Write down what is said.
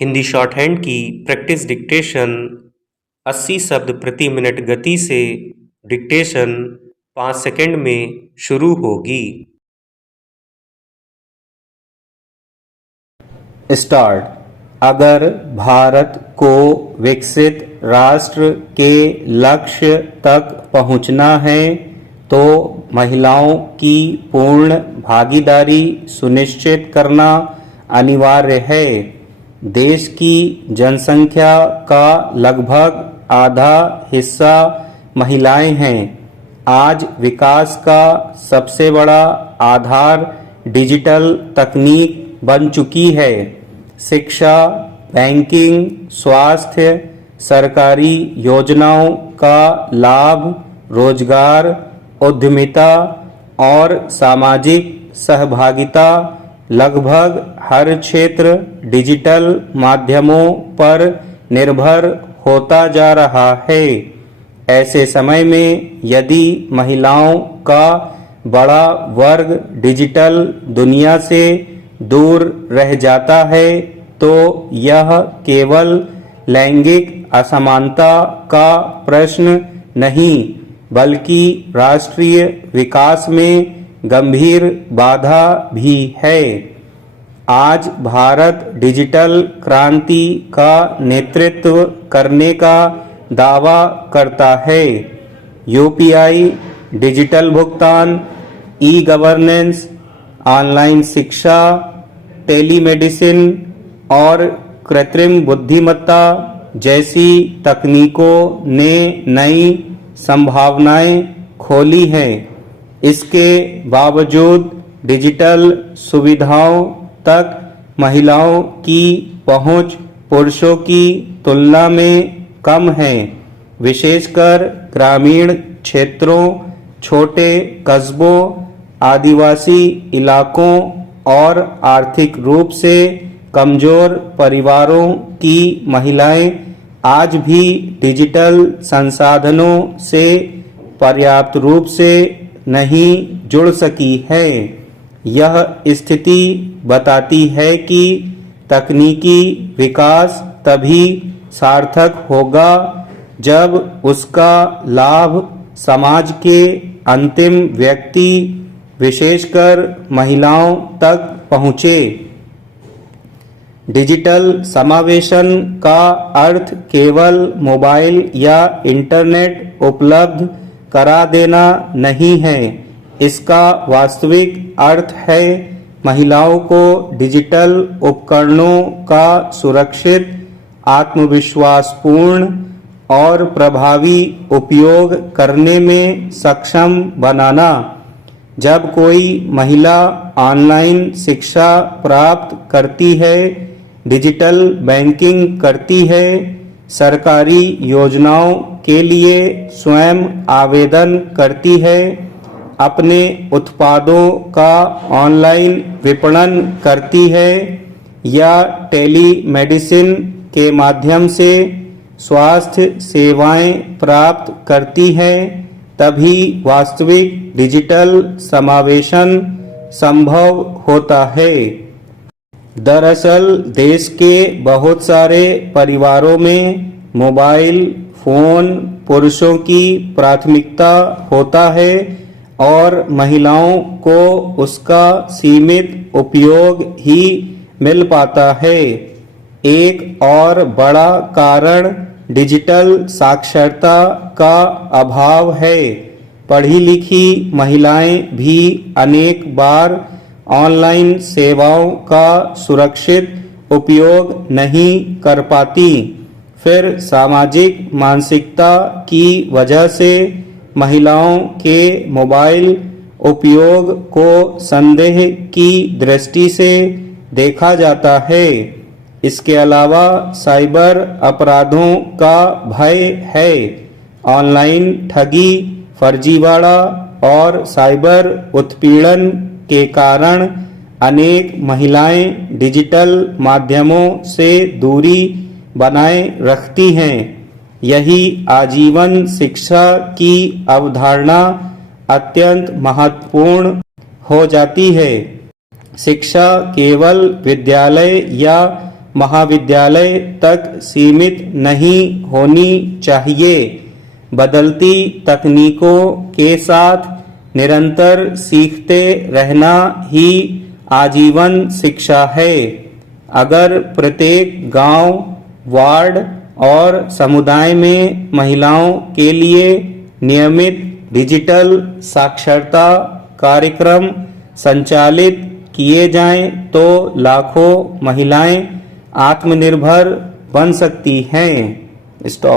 Hindi short hand की practice dictation 80 शब्द प्रति मिनट गति से डिक्टेशन 5 सेकंड में शुरू होगी। स्टार्ट। अगर भारत को विकसित राष्ट्र के लक्ष्य तक पहुंचना है तो महिलाओं की पूर्ण भागीदारी सुनिश्चित करना अनिवार्य है। देश की जनसंख्या का लगभग आधा हिस्सा महिलाएं हैं। आज विकास का सबसे बड़ा आधार डिजिटल तकनीक बन चुकी है। शिक्षा, बैंकिंग, स्वास्थ्य, सरकारी योजनाओं का लाभ, रोजगार, उद्यमिता और सामाजिक सहभागिता लगभग हर क्षेत्र डिजिटल माध्यमों पर निर्भर होता जा रहा है। ऐसे समय में यदि महिलाओं का बड़ा वर्ग डिजिटल दुनिया से दूर रह जाता है तो यह केवल लैंगिक असमानता का प्रश्न नहीं बल्कि राष्ट्रीय विकास में गंभीर बाधा भी है। आज भारत डिजिटल क्रांति का नेतृत्व करने का दावा करता है। यूपीआई, डिजिटल भुगतान, ई गवर्नेंस, ऑनलाइन शिक्षा, टेलीमेडिसिन और कृत्रिम बुद्धिमत्ता जैसी तकनीकों ने नई संभावनाएं खोली हैं। इसके बावजूद डिजिटल सुविधाओं तक महिलाओं की पहुंच पुरुषों की तुलना में कम है, विशेषकर ग्रामीण क्षेत्रों, छोटे कस्बों, आदिवासी इलाकों और आर्थिक रूप से कमजोर परिवारों की महिलाएं आज भी डिजिटल संसाधनों से पर्याप्त रूप से नहीं जुड़ सकी है। यह स्थिति बताती है कि तकनीकी विकास तभी सार्थक होगा जब उसका लाभ समाज के अंतिम व्यक्ति, विशेषकर महिलाओं तक पहुँचे। डिजिटल समावेशन का अर्थ केवल मोबाइल या इंटरनेट उपलब्ध करा देना नहीं है। इसका वास्तविक अर्थ है महिलाओं को डिजिटल उपकरणों का सुरक्षित, आत्मविश्वासपूर्ण और प्रभावी उपयोग करने में सक्षम बनाना। जब कोई महिला ऑनलाइन शिक्षा प्राप्त करती है, डिजिटल बैंकिंग करती है, सरकारी योजनाओं के लिए स्वयं आवेदन करती है, अपने उत्पादों का ऑनलाइन विपणन करती है या टेलीमेडिसिन के माध्यम से स्वास्थ्य सेवाएं प्राप्त करती है, तभी वास्तविक डिजिटल समावेशन संभव होता है। दरअसल देश के बहुत सारे परिवारों में मोबाइल फोन पुरुषों की प्राथमिकता होता है और महिलाओं को उसका सीमित उपयोग ही मिल पाता है। एक और बड़ा कारण डिजिटल साक्षरता का अभाव है। पढ़ी लिखी महिलाएं भी अनेक बार ऑनलाइन सेवाओं का सुरक्षित उपयोग नहीं कर पाती। फिर सामाजिक मानसिकता की वजह से महिलाओं के मोबाइल उपयोग को संदेह की दृष्टि से देखा जाता है। इसके अलावा साइबर अपराधों का भय है। ऑनलाइन ठगी, फर्जीवाड़ा और साइबर उत्पीड़न के कारण अनेक महिलाएं डिजिटल माध्यमों से दूरी बनाए रखती हैं। यही आजीवन शिक्षा की अवधारणा अत्यंत महत्वपूर्ण हो जाती है। शिक्षा केवल विद्यालय या महाविद्यालय तक सीमित नहीं होनी चाहिए। बदलती तकनीकों के साथ निरंतर सीखते रहना ही आजीवन शिक्षा है। अगर प्रत्येक गांव, वार्ड और समुदाय में महिलाओं के लिए नियमित डिजिटल साक्षरता कार्यक्रम संचालित किए जाएं तो लाखों महिलाएं आत्मनिर्भर बन सकती हैं। स्टॉप।